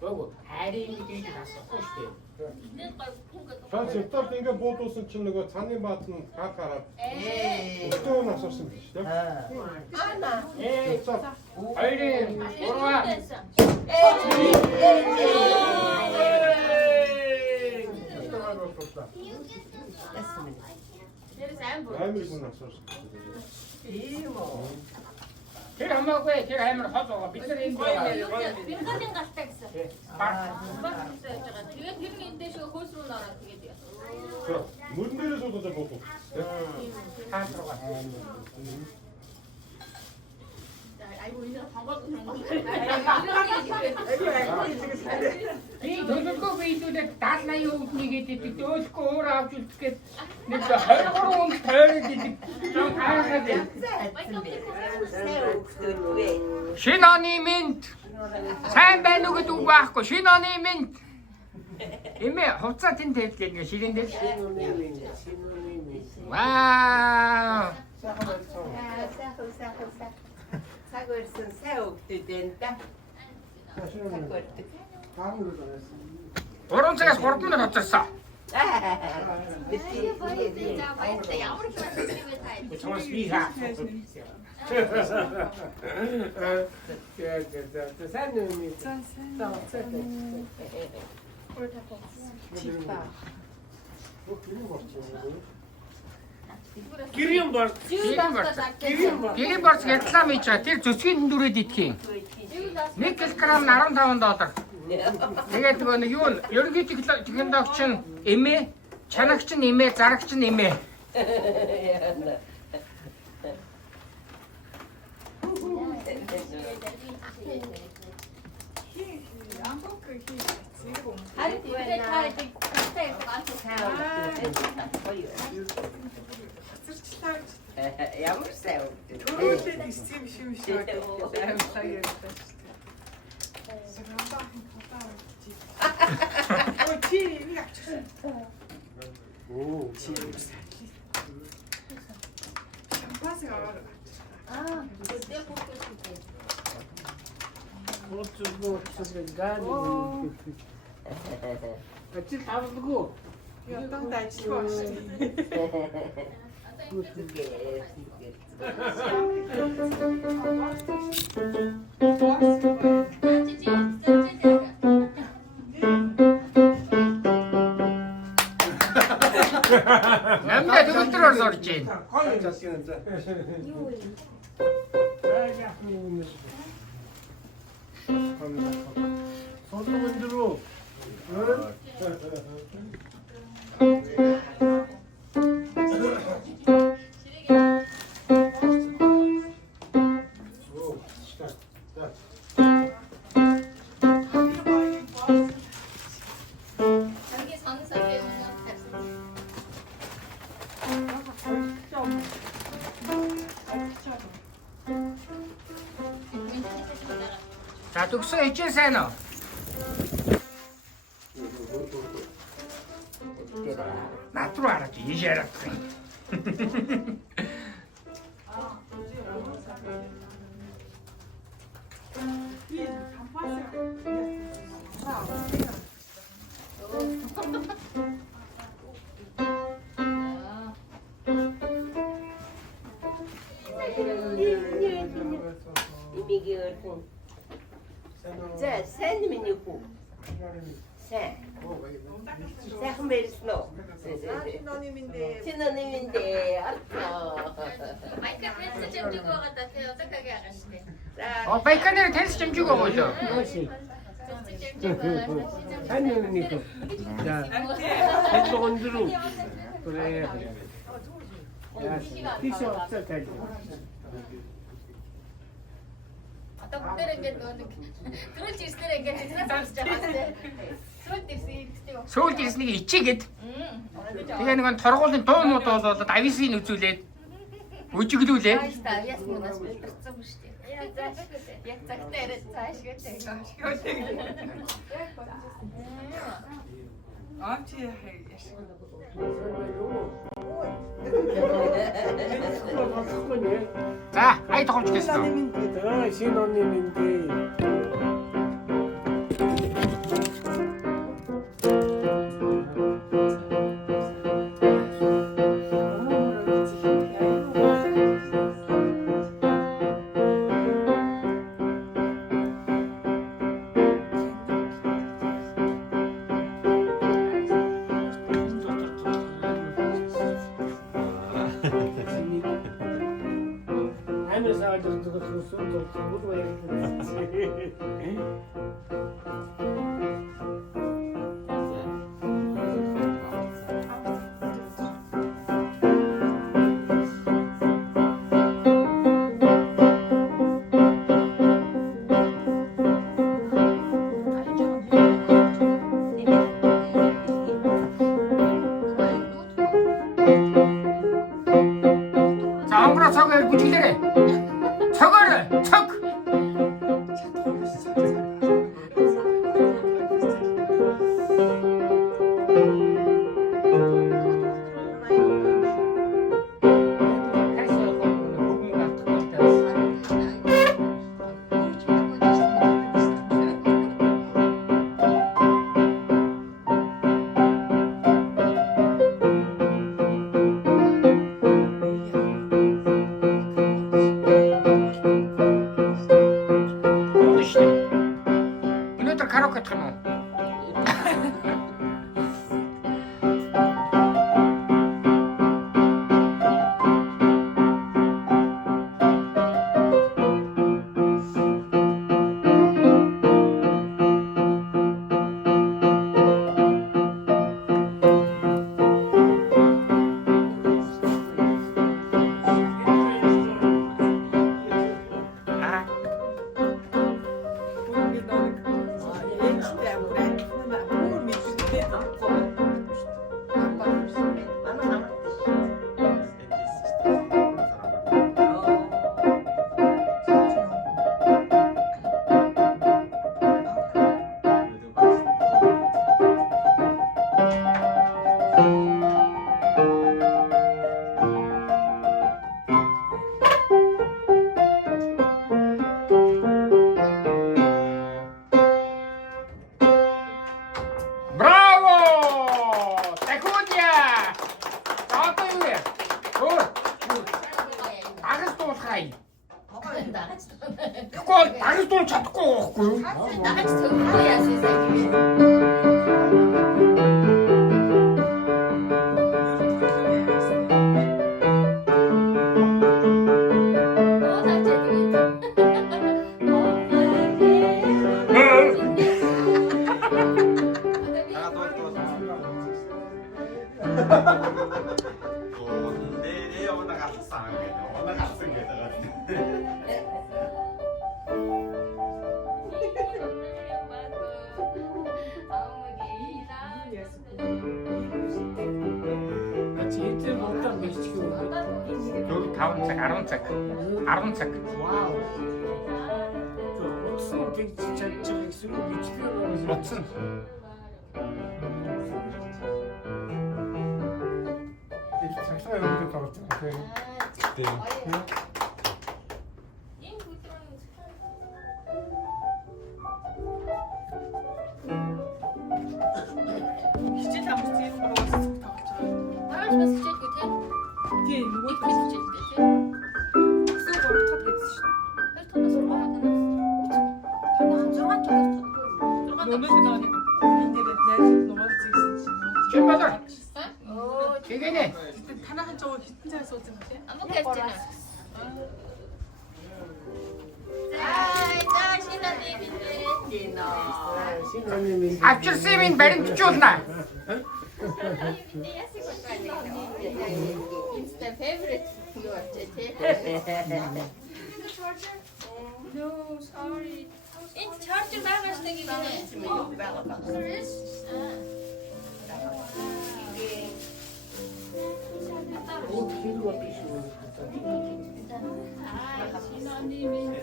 Богу хайрын гэж асахгүй шүү дээ. Цааш зөвхөн ингэ буудуулсан чинь нөгөө цааны баат нь гараад. Өстөө нь асуусан биш үү? Хоёрын ураа. Амир хүн асуусан. Тэр хамаагүй тэр амир хол байгаа. Бид нар энэ Бинхатын галтаа гэсэн. Тэгээд тэр нь эндээ шүү хөөс рүү нөрөө тэгээд. Мөрөн дээрээ суудаж буудуу. хаалгаа. 아이고 이제 방법도 Би төлөвлөгөө биелүүлээд 70-80 өвднийг идэв. Дөөлөхгүй өөр авч үлдэхэд нэг 23 өнд тойрог идэв. Шинэ оны минь сайн байна уу гэдэг үг байхгүй. Шинэ оны минь эмээ хувцас тэнд хэлгээд нэг ширэн дээр. Вау. 사골순 새우도 된다. Гурван цагаас 3 минут хоцорсон. Чамаас би хаа. Гэрийн борц. Гэрийн борц реклам хийж байгаа. Тэр зүсгийн дүрээд идэх юм. 1 кг $15. Тэгээд нөгөө нэг юу ерөнхий технологич нь эмээ, чанагч нь эмээ, зарагч нь эмээ. Ямар 새우. Төрөлд истим шимшээ. Аймсаа ярьдаг. Ой чи яг чинь. Оо. Шампанс аваад. 그때 먹고 싶대. Ачил тавлгүй. Ятан дайчлаа шүү. Намда төгөлдрөөр сорж байна. Гоё засгийн за. 소주분들로 여기 선석에 За төгсөө ичээ сайн уу? Над руу хараад ийш яриад байгаа юм. 자, 샌미니고. 샌. 샌 메리스노. 신혼임인데. 신혼임인데 아까. 마이크 펜스 좀 주고 와갔다 어떡하게 아가씨네. Байканаар таньс юм жиг байгаа юу? 한명이니까. 자, 백종원들은 그래. 야, 피시 없어 가지. Одоо бүгдээр ингээд нөгөө төрүүлж ирснээр ингээд тэснэ сонсож байгаа тийм. Сүйд ирсэн ихтэй юу? Сөүлд ирснийг ичээгээд. Тэгээ нэг торгуулийн дуу муу болоод ависыг үзүүлээд үжиглүүлээ. Та ясны нас бэлдэрсэн юм шүү дээ. Яг цагтаа яриад цааш гэдэг. Амчи яах юм. 자, 아이 더 걸치겠어. 신혼님인데. 하면서 아주 손도 손으로 해야지. 자, 아무나 저거 무지개래. 저거를 척. 이놈들 가로케 터노. 브라보! 대코디야! 나왔다 이거야. 아그스톤 사이. 그거 아그스톤 찾고. 나같이 정보야 세상에. 제일 못한 메시지고. 여기 다음 책, 아론 책. 아론 책. 와우. 무슨 되게 진짜 쓰고 미치겠어. 멋진. 작성해 놓겠다 그랬지. Hiç tam isteyen bana olsun. Değil, bu 너는 그냥 인제는 넘어지겠지. 춘마들. 되게네. 하나 한 쪽을 혼자 써지 못해? 안 먹겠지는. 자, 신나님인데. 신혼님인데. 앞줄 쌤인 메린 쫓나. It's the favorite your tete. No, sorry. It's charger bagage 되기 전에. 필요가 필요해. 신혼님인데.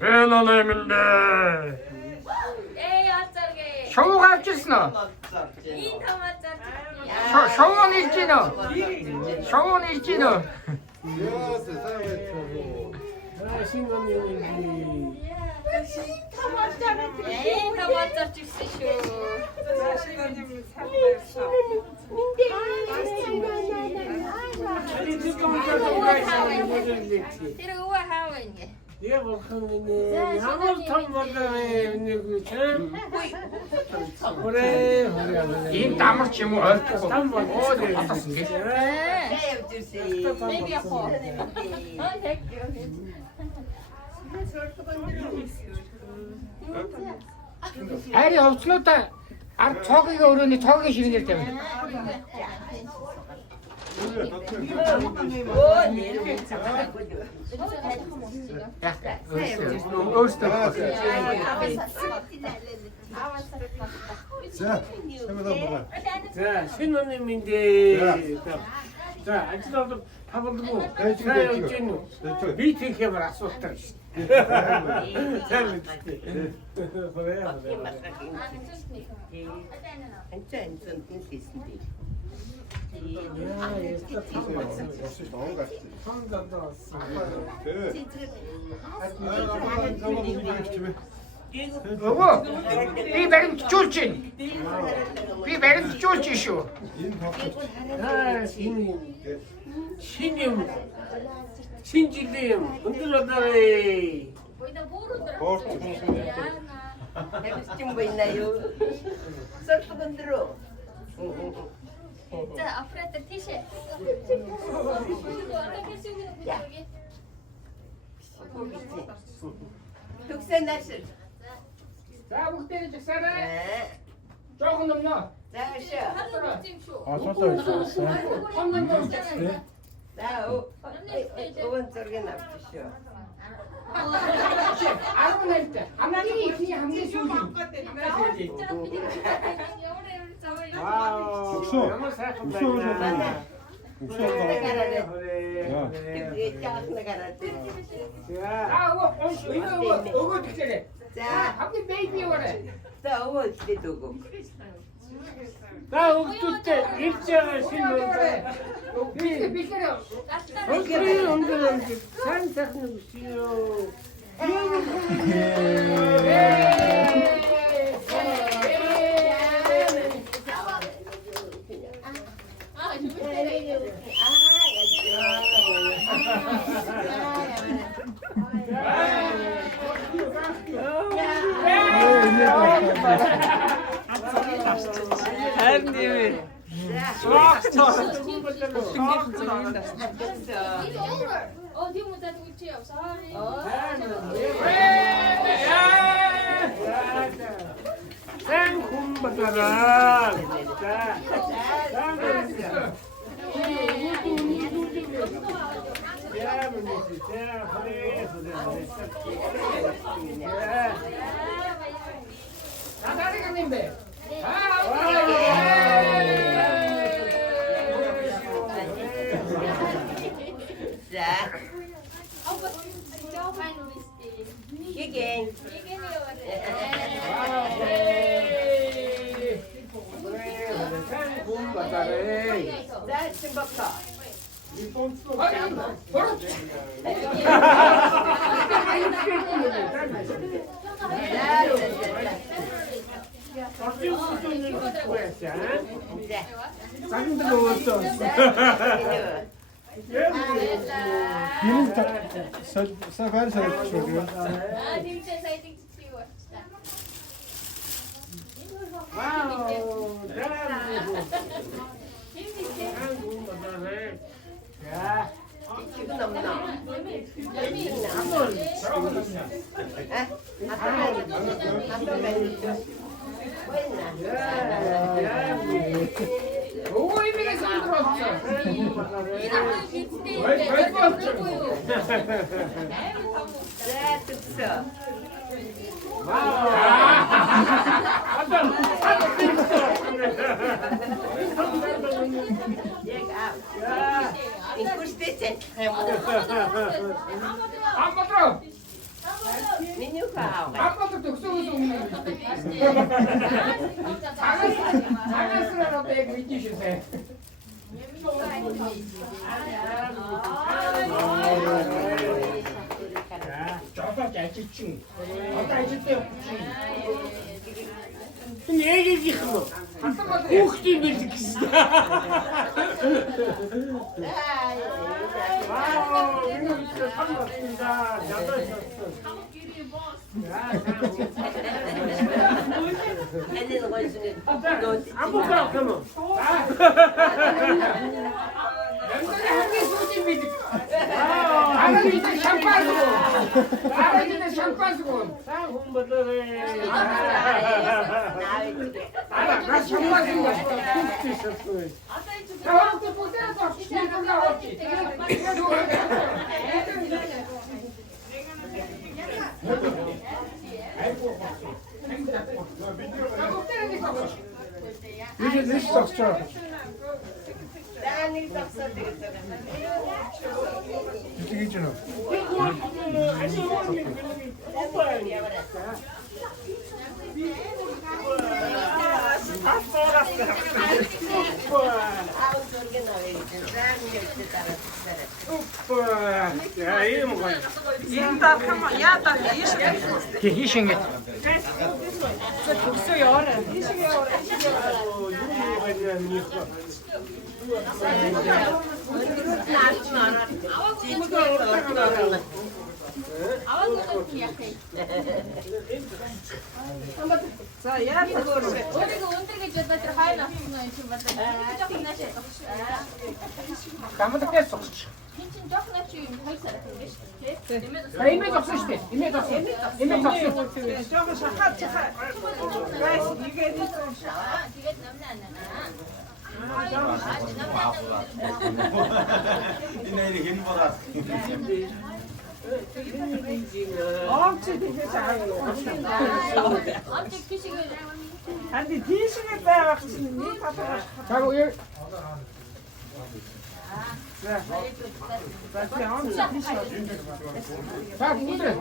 베너nem인데. 에이, 어쩌게. 쇼가 앞줄스너. 없었지. 이 타마짜. 성원 일진어. 성원 일진어. 야, 세상에 참. 아, 신혼여행지. 에이 타마짜 주시쇼. 아니, 잠깐만, 잠깐만. 이러고 와 하원이. 네가 먹었네. 아무것도 못하네. 그 참. 그래, 그래. 이 땀을 치면 어쩌고. 한번 어디 갔다 쓴 게? 새 주세요. Baby ako. 어, thank you. 알이 없으니까 아 저기가 어른이 저기 싫은 일 때문에. 야, 어디서? 자, 해보다 보자. 자, 신혼님인데. 자, 아직도 밥을 두고. 네, 지금 자, 네, 지금. 어쨌노. 네, 저. 밑에 개발 쏟다. 잘 그래. 역시 너무 같지. 한잔 왔어. 그. 여보, 이 benim çulçin. 이 benim çulçişu. 아, 신임, 신지림, 흔들었다래. 거기다 뭐로 들어? 어, 해보시는 거 있나요? 썰프 건드려. 자, 앞으로 티셔츠. 어떻게 쓰는 거야? 독세 날씨. 자, 우리 식사를 네. 조금 넘나. 자, 쉬어. 하루 찜 쇼. 아, 쳤다 있어. 한번 더 있잖아요. 자, 오른쪽에 놔두시오. 알고 낼 때. 한마디 그냥 한마디 수지. 와우. 육수. 너무 살짝 육수로 먹네. 좀 그래, 야. 그래. 그게 작은 가라. 자, 자, 이거 특별해. 자, 한번 베이비 오래. 자, 어디 두고. 나 옥두때 일장을 신는데. 미끄러. 어떻게 흔들었는지 산책하는 시오. 하연님이 어디 못 하는 우치 없어. 생 곰바다라. 자, 나다리가 님배. 자, 이게 생 곰바다래. 자, 침박사. 작은 데로 왔어. Benim sefer söylüyor. 와우, 자, 지금 넘나. 한번 오고 이미가 들었어. 자, 득서. 얘가 인구시대 안 받들어. 민유가 안 받들 독서에서 오는 거. 장난스러워도 애 믿으시세요. 저밖에 안 집중. 어떤 안 집대요. 얘기지 그거. 혹시 믿으시다. 와우, 이거 진짜 참 맞습니다. 잘 하셨어. 애는 원수는 안 볼까 그러면? 연설이 한개 소집이지. 나는 이제 샴푸하고. 나는 이제 샴푸하고. 홍보들에. 나 샴푸하고 거야. 푹 있었어. 나 또 보세요. 신경 나왔지. 이제 몇 썩죠? 나는 썩어 되겠어. 이제 있잖아. 아우 저렇게 나와야지. 나는 열대 따라 야, 이거 먹어야 돼. 희싱해. 까마도 깼어. 이미 없으시대. 이미 없어. 이미 없어. 이내리 힘보다 자, 여기 자, 누구들?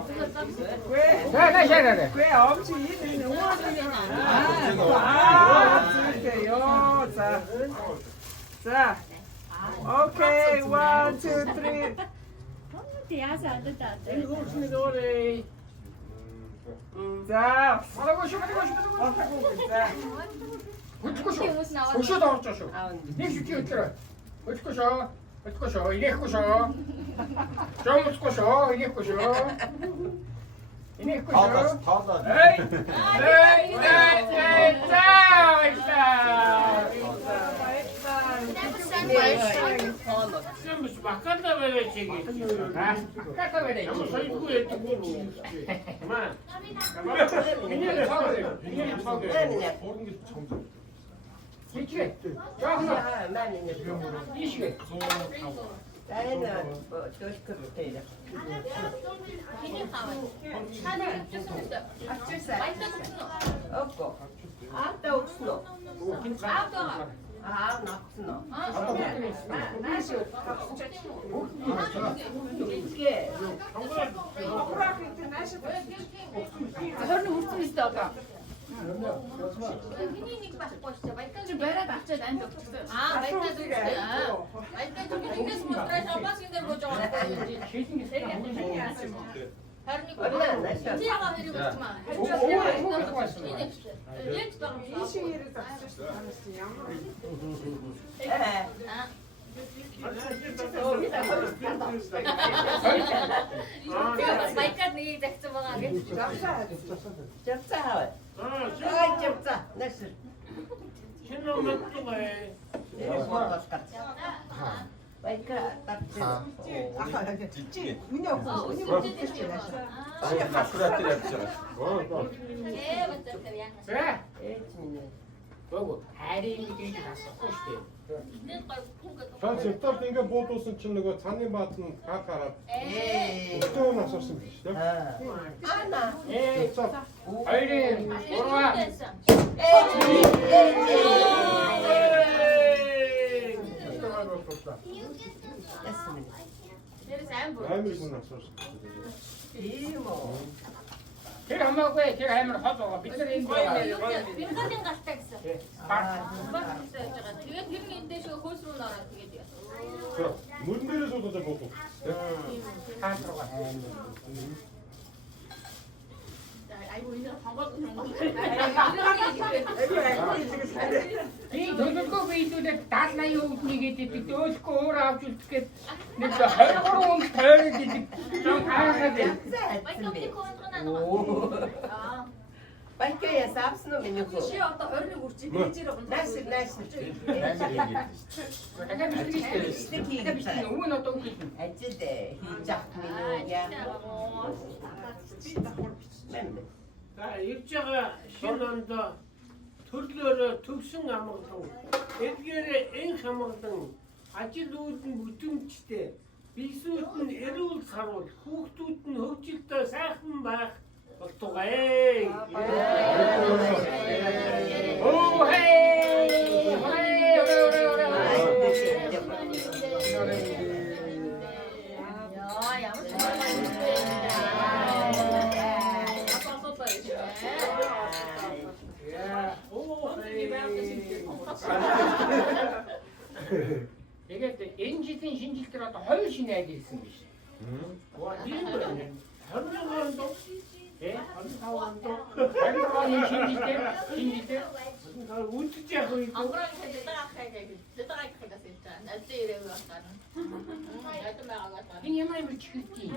네, 네. 오케이, 1, 2, 3. 자, 고쇼다 어쩌쇼. 네 슈티 어쩌라. 어쩌쇼. 어쩌쇼. 이래 고쇼. 좀 어쩌쇼. 이래 고쇼. 이래 고쇼. 다다 에이, 바깥다 왜래 지금? 갖다 왜 돼? 설구에 두고 그만. 민현이 사과해. 민현이 사과해. 이치게. 자, 하나. 나는 이시게. 나는 뭐 조식급 때려. 없고. 아따 없어. 아, 낙스노. 이게 저는 웃음 있어 아까. 아, 말까 좀 있어. 말까 좀 생겼으면 그래 잡았으면 뭐 저거. 얼마나 나셔? 지하가 내리고 있지만. 말까 네 잭스 먹하게. 접사. 아, 접사. 나서. 신랑 먹는 거에. 말까 딱. 찌찌 그래. 애지네. 뭐고? 다리 이게 났어. 꼬시대. Ben çiftler denge bot olsun çınlığı tanrı batının kakara. Usta nasılsın işte? 아나. 에이, 얼른 돌아와. 됐습니다. Hayır nasılsın? 이모. Тэр хамаагүй тэр амар хол байгаа. Бид нар энэ Бингалийн галтаа гэсэн. Бас хийж байгаа. Тэгээд тэр нь эндээ шүү хөөс рүү нөрөө тэгээд яасан. Мөрөн дээрээ суудаад бодог. хаалгаа. 아이고 이제 방법도 Би төлөвлөгөө биелүүлээд 70-80 өвдний гэдэг дөөлөхгүй өөр авч үлдэхэд нэг 23 он тойроод идэг. Таараад байна. Байкая сапсно меню. Чи одоо 21 үрчиг бижээр байгаа. Нааш. Тэгэхээр би өвөн одоо үгүй. Ажид хийж ах меню яа. За ирж байгаа шинэ онд төрлөөрөө төвсөн амгалан эдгээрээ энх амгалан ажил үүдэн бүтэмжтэй бисүүд нь эрүүл сарвал хүүхдүүд нь хөгжилтэй сайхан байх болтугай. Оо хей! Тэгээд энэ жилийн шинэ жил дээр одоо 2 шинэ айл ирсэн биш. Ва тийм байна. 25 онд Э? 25 онд 25 оны шинэ жил дээр үдчих яг үгүй. амгран дэдагахайгаа гэсэн чинь ажил ирээгүй байна. Ятан байгаа. энэ ямар чихэлтэй.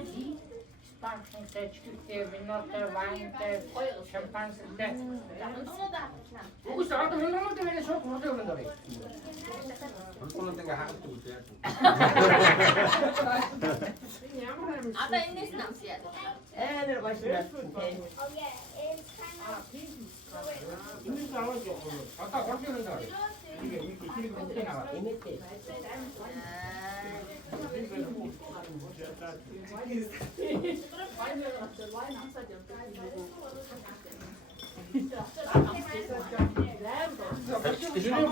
Спаркстай, чихэлтэй, винотой, вайнтай, шампанскетай. Үгүй ээ, одоо номер дээр шууд хурдан өгнө даа. Хурдан ингээ хаагдаг үү? 아빠 인내스 남수야. Амар башна. Энэ саваа жоо. Одоо хурдан өгнө даа. 이게 이렇게 이렇게 나와. Имэтэй. Жирийн